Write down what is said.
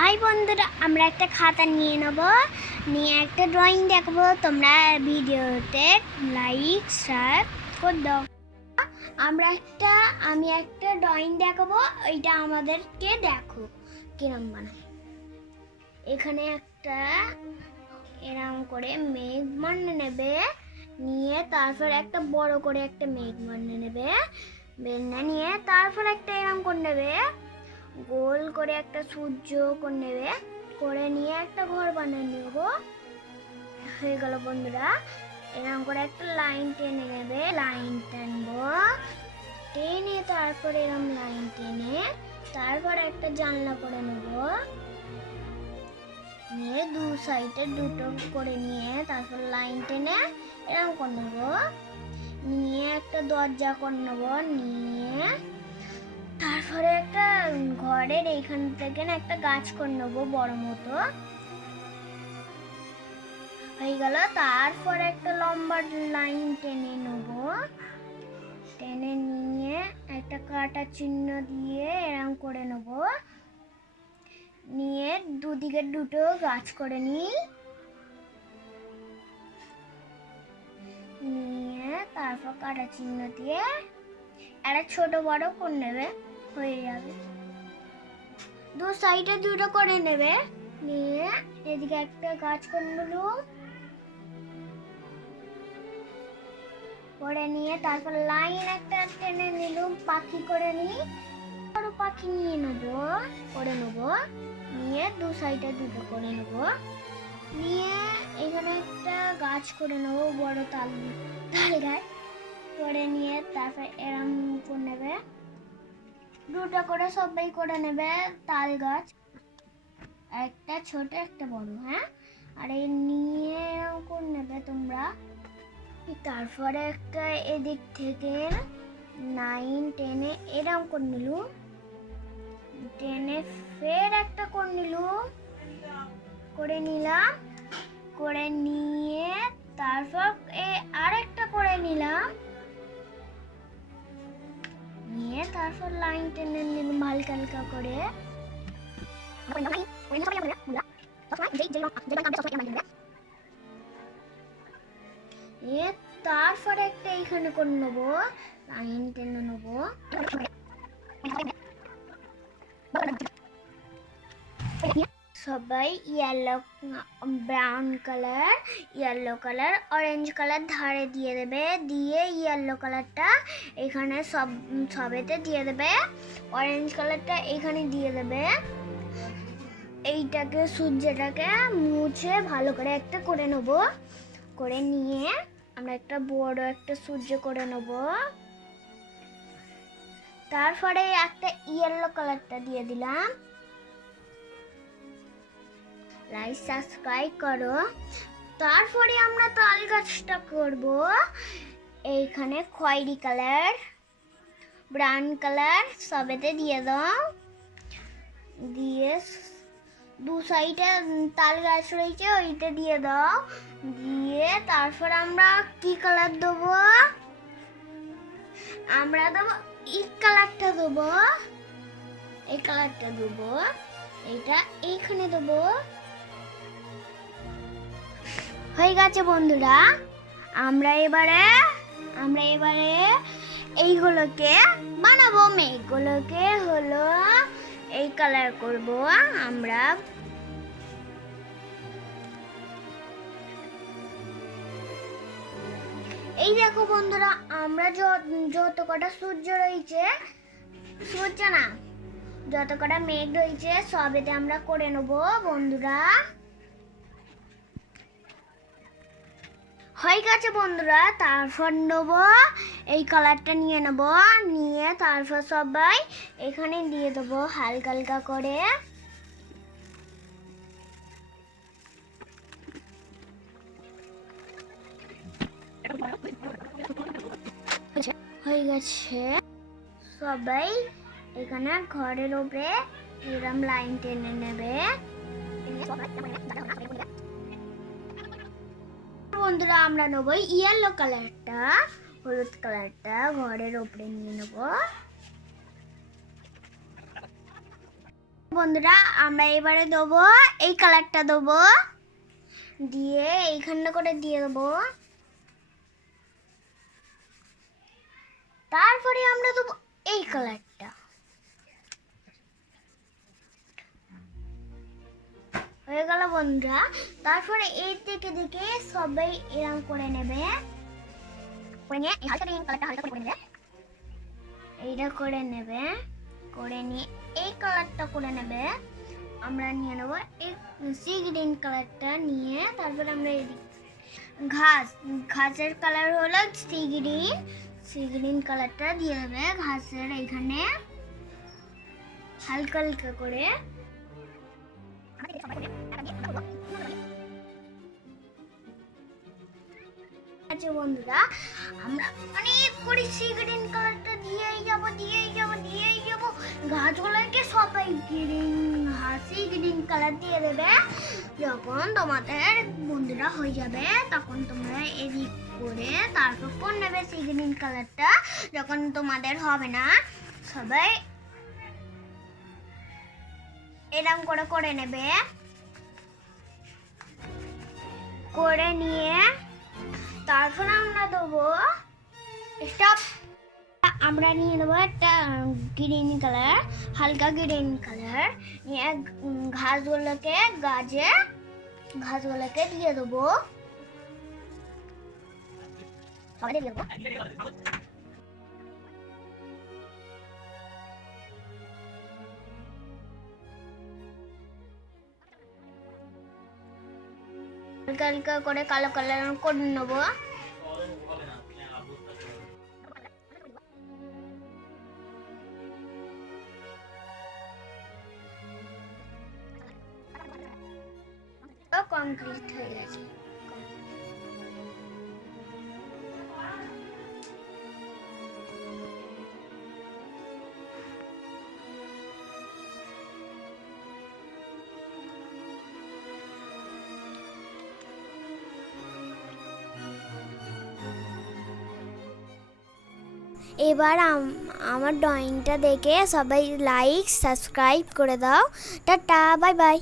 High বন্ধুরা, আমরা একটা খাতা নিয়ে নেব, নিয়ে একটা ড্রয়িং দেখবো। তোমরা ভিডিওতে লাইক শেয়ার করে দাও। আমি একটা ড্রয়িং দেখাবো, ওইটা আমাদেরকে দেখো কিরম বানায়। এখানে একটা এরম করে মেঘ বানিয়ে নেবে, নিয়ে তারপর একটা বড় করে একটা মেঘ বানিয়ে নেবে, বেলনা নিয়ে তারপর একটা এরম করে নেবে, গোল করে একটা সূর্য করে নেবে, করে নিয়ে একটা ঘর বানিয়ে নেব। হয়ে গেল বন্ধুরা। এরকম করে একটা লাইন টেনে নেবে, লাইন টানবো, টেনে তারপর এরকম লাইন টেনে তারপর একটা জানলা করে নেব, নিয়ে দু সাইডে দুটো করে নিয়ে তারপর লাইন টেনে এরকম করে নেব, নিয়ে একটা দরজা করে নেব, নিয়ে তারপরে একটা ঘরের এইখান থেকে না একটা গাছ করে নেবো বড় মতো। হয়ে গেল। তারপর একটা লম্বা লাইন টেনে নেব, টেনে নিয়ে একটা কাটা চিহ্ন দিয়ে এরকম করে নেব, নিয়ে দুদিকে দুটো গাছ করে নিয়ে তারপর কাটা চিহ্ন দিয়ে একটা ছোট বড় করে নেবে, হয়ে যাবে। দু সাইডে দুটো করে নেবে, নিয়ে এদিকে একটা গাছ করে নেবো, করে নিয়ে তারপর লাইন একটা টেনে নিলাম, পাখি করে নিই, বড় পাখি নিয়ে নেবো, করে নেবো, নিয়ে দু সাইডে দুটো করে নেবো, নিয়ে এখানে একটা গাছ করে নেবো, বড় তাল গাছ করে নিয়ে তারপর এরম করে নেবে, দুটো করে সবাই করে নেবে তাল গাছ, একটা ছোট একটা বড়। হ্যাঁ, আর এই নিয়ে এরকম করে নেবে তোমরা। তারপরে একটা এদিক থেকে লাইন টেনে এরকম করে নিলু, টেনে ফের একটা করে নিলু, করে নিলাম, করে নিয়ে তারপর আরেকটা করে নিলাম, নিয়ে তারপর লাইন টেনে নিলাম হালকা হালকা করে। তারপরে একটা এইখানে করে নেবো, লাইন টেনে নেবো, সবাই yellow, brown colour, yellow colour, orange colour ধারে দিয়ে দেবে, দিয়ে ইয়েলো কালারটা এখানে সবেতে দিয়ে দেবে, অরেঞ্জ কালারটা এখানে দিয়ে দেবে। এইটাকে সূর্যটাকে মুছে ভালো করে একটা করে নেব, করে নিয়ে আমরা একটা বড় একটা সূর্য করে নেব। তারপরে একটা ইয়েলো কালারটা দিয়ে দিলাম। লাইক সাবস্ক্রাইব করো। তারপরে আমরা তাল গাছটা করব। এইখানে খয়েরি কালার, ব্রাউন কালার সবেতে দিয়ে দাও, দিয়ে দু সাইডে তাল গাছ রয়েছে ওইটা দিয়ে দাও, দিয়ে তারপর আমরা কি কালার দেবো, আমরা দেবো এই কালারটা দেবো, এই কালারটা দেবো, এটা এইখানে দেবো। হয়ে গেছে বন্ধুরা। আমরা এবারে এইগুলোকে বানাবো, মেঘগুলোকে হলো এই কালার করব আমরা। এই দেখো বন্ধুরা, আমরা যত কটা সূর্য রয়েছে, সূর্য না, যত কটা মেঘ রয়েছে সবেতে আমরা করে নেব বন্ধুরা। হয়ে গেছে বন্ধুরা। তারপর নেব এই কালারটা নিয়ে নেব, নিয়ে তারপর সবাই এখানে দিয়ে দেবো হালকা হালকা করে। হয়ে গেছে। সবাই এখানে ঘরের উপরে এরকম লাইন টেনে নেবে। বন্ধুরা, আমরা নেবো ইয়েলো কালারটা, হলুদ কালারটা ঘরের উপরে নিয়ে নেব বন্ধুরা আমরা এবারে দেবো এই কালারটা দেবো, দিয়ে এইখানটা করে দিয়ে দেবো। তারপরে আমরা দেবো এই কালারটা। হয়ে গেল বন্ধুরা। তারপরে এই দিকে দিকে সবাই এরকম করে নেবে, করে নিয়ে এই হালকা গ্রিন কালারটা হালকা করে নেবে, এইটা করে নেবে, করে নিয়ে এই কালারটা করে নেবে। আমরা নিয়ে নেবো এই সি গ্রিন কালারটা নিয়ে, তারপরে আমরা ঘাসের কালার হলো সি গ্রিন কালারটা দিয়ে দেবে ঘাসের এইখানে হালকা হালকা করে। আচ্ছা বন্ধুরা, আমরা অনেক করে সি গ্রিন কালারটা দিয়েই যাব গাছগুলোকে সবাই সি গ্রিন কালার দিয়ে দেবে। যখন তোমাদের বন্ধুরা হয়ে যাবে তখন তোমরা এদিক করে তারপর কোন নেবে সি গ্রিন কালারটা। যখন তোমাদের হবে না সবাই এরকম করে করে নেবে, করে নিয়ে তারপর আমরা দেবো স্টপ। আমরা নিয়ে নেবো একটা গ্রিন কালার, হালকা গ্রিন কালার নিয়ে ঘাসগুলোকে দিয়ে দেবো। হালকা হালকা করে কালো কালার করে নেবো। কমপ্লিট হয়ে গেছে। এবার আমার ড্রয়িংটা দেখে সবাই লাইক সাবস্ক্রাইব করে দাও। Tata, bye bye.